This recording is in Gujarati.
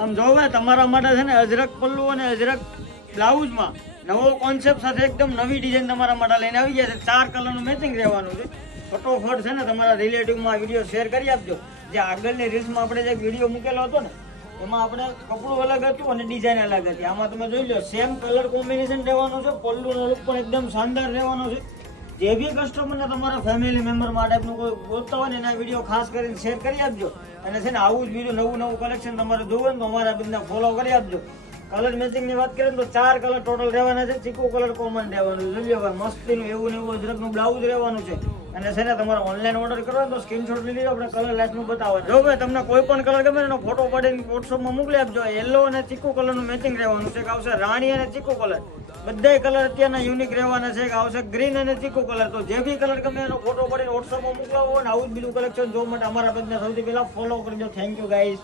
આમ જો ભાઈ તમારા માટે છે ને અજરક પલ્લુ અને અજરક બ્લાઉઝમાં નવો કોન્સેપ્ટ સાથે એકદમ નવી ડિઝાઇન તમારા માટે લઈને આવી ગયા છે. 4 કલરનું મેચિંગ રહેવાનું છે. ફટોફટ છે ને તમારા રિલેટિવમાં વિડીયો શેર કરી આપજો. જે આગળની રીલ્સમાં આપણે જે વિડીયો મૂકેલો હતો ને એમાં આપણે કપડું અલગ હતું અને ડિઝાઇન અલગ હતી. આમાં તમે જોઈ લો સેમ કલર કોમ્બિનેશન રહેવાનું છે. પલ્લુનો લુક પણ એકદમ શાનદાર રહેવાનો છે. જે બી કસ્ટમરને તમારા ફેમિલી મેમ્બર માટે કોઈ ગોતતા હોય ને એના વિડીયો ખાસ કરીને શેર કરી આપજો. અને છે ને આવું જ બીજું નવું કલેક્શન તમારે જોવું ને તો અમારા બિઝનેસ ફોલો કરી આપજો. કલર મેચિંગ ની વાત કરીએ તો 4 કલર ટોટલ રહેવાના છે. ચીકુ કલર કોમન રહેવાનું છે. જોઈએ મસ્તીનું એવું ને એવું અજરકનું બ્લાઉઝ રહેવાનું છે. અને છે ને તમારે ઓનલાઈન ઓર્ડર કરવા તો સ્ક્રીનશોટ લઈ લીધો આપણે કલર લાસ્ટનું બતાવો. જો ભાઈ તમને કોઈ પણ કલર ગમે એનો ફોટો પાડીને વોટ્સઅપમાં મોકલી આપજો. યલો અને ચીકુ કલરનું મેચિંગ રહેવાનું છે. આવશે રાણી અને ચીકુ કલર. બધા કલર અત્યારના યુનિક રહેવાના છે. આવશે ગ્રીન અને ચીકુ કલર. તો જે બી કલર ગમે એનો ફોટો પાડીને વોટ્સઅપમાં મોકલાવો અને આવું જ બીજું કલેક્શન જોવા માટે અમારા બધાને સૌથી પહેલા ફોલો કરજો. Thank you guys.